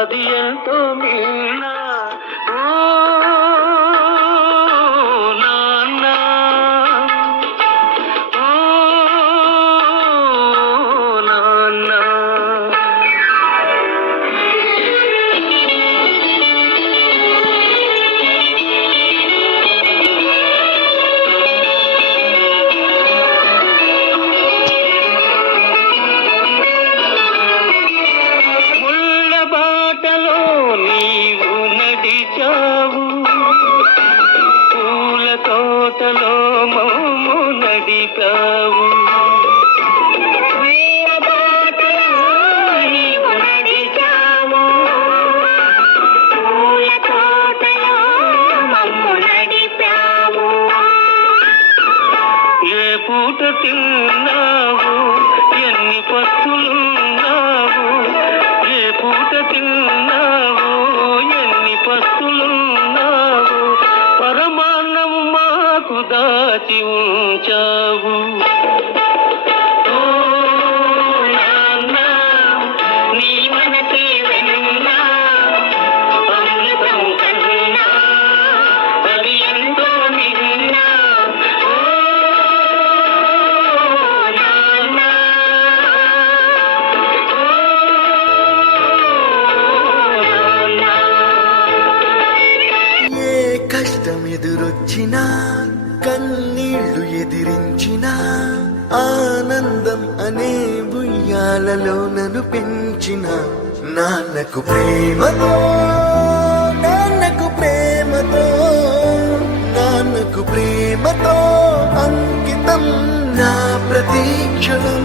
அது என் തിന്ന బుయ్యాలలో నన్ను పెంచిన నాన్నకు ప్రేమతో నాన్నకు ప్రేమతో నాన్నకు ప్రేమతో అంకితం నా ప్రతీక్షణం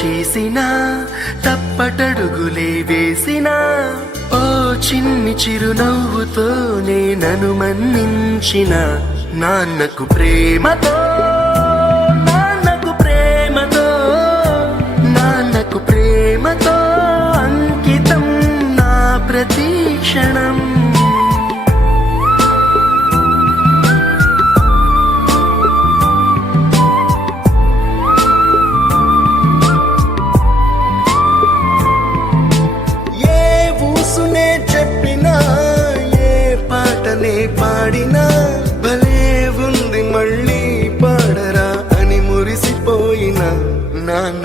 చేసినా తప్పటడుగులే వేసినా ఓ చిన్ని చిరునవ్వుతో నేనను మన్నించిన నాన్నకు ప్రేమతో.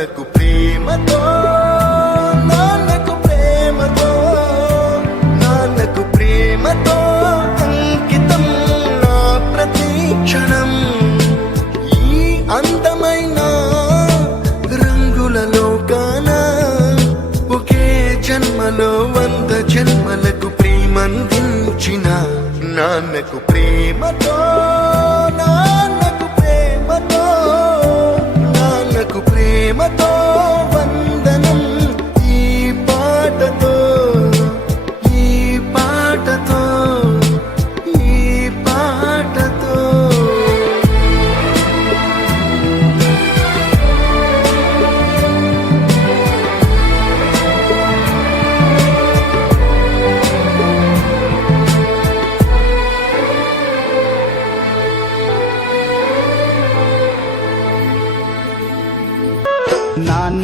నాన్నకు ప్రేమతో నాన్నకు ప్రేమతో నాన్నకు ప్రేమతో అంకితం నా ప్రతీక్షణం ఈ అందమైన రంగుల లోకాన ఒకే జన్మలో వంద జన్మలకు ప్రేమందించిన నాన్నకు ప్రేమతో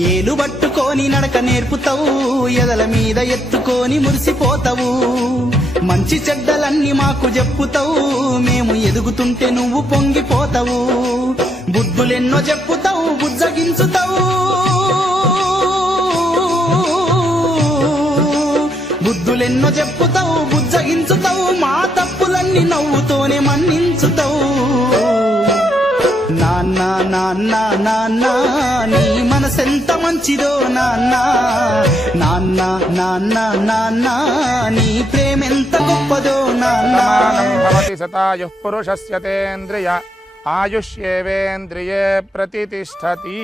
ఏలు పట్టుకొని నడక నేర్పుతావు ఎదల మీద ఎత్తుకొని మురిసిపోతావు. మంచి చెడ్డలన్నీ మాకు చెప్పుతావు మేము ఎదుగుతుంటే నువ్వు పొంగిపోతావు. బుద్ధులెన్నో చెప్పుతావు బుజ్జగించుతావు. బుద్ధులెన్నో చెప్పుతావు బుజ్జగించుతావు మా తప్పులన్నీ నవ్వుతోనే మన్నించుతావు. నాన్న నాన్న నాన్న నీ మనసెంత మంచిదో నాన్న. నాన్న నాన్న నాన్న నీ ప్రేమెంత గొప్పదో నాన్నేంద్రియ ఆయుష్యేంద్రియే పురుషస్యతేంద్రియ ఆయుష్యేవేంద్రియే ప్రతిష్టతి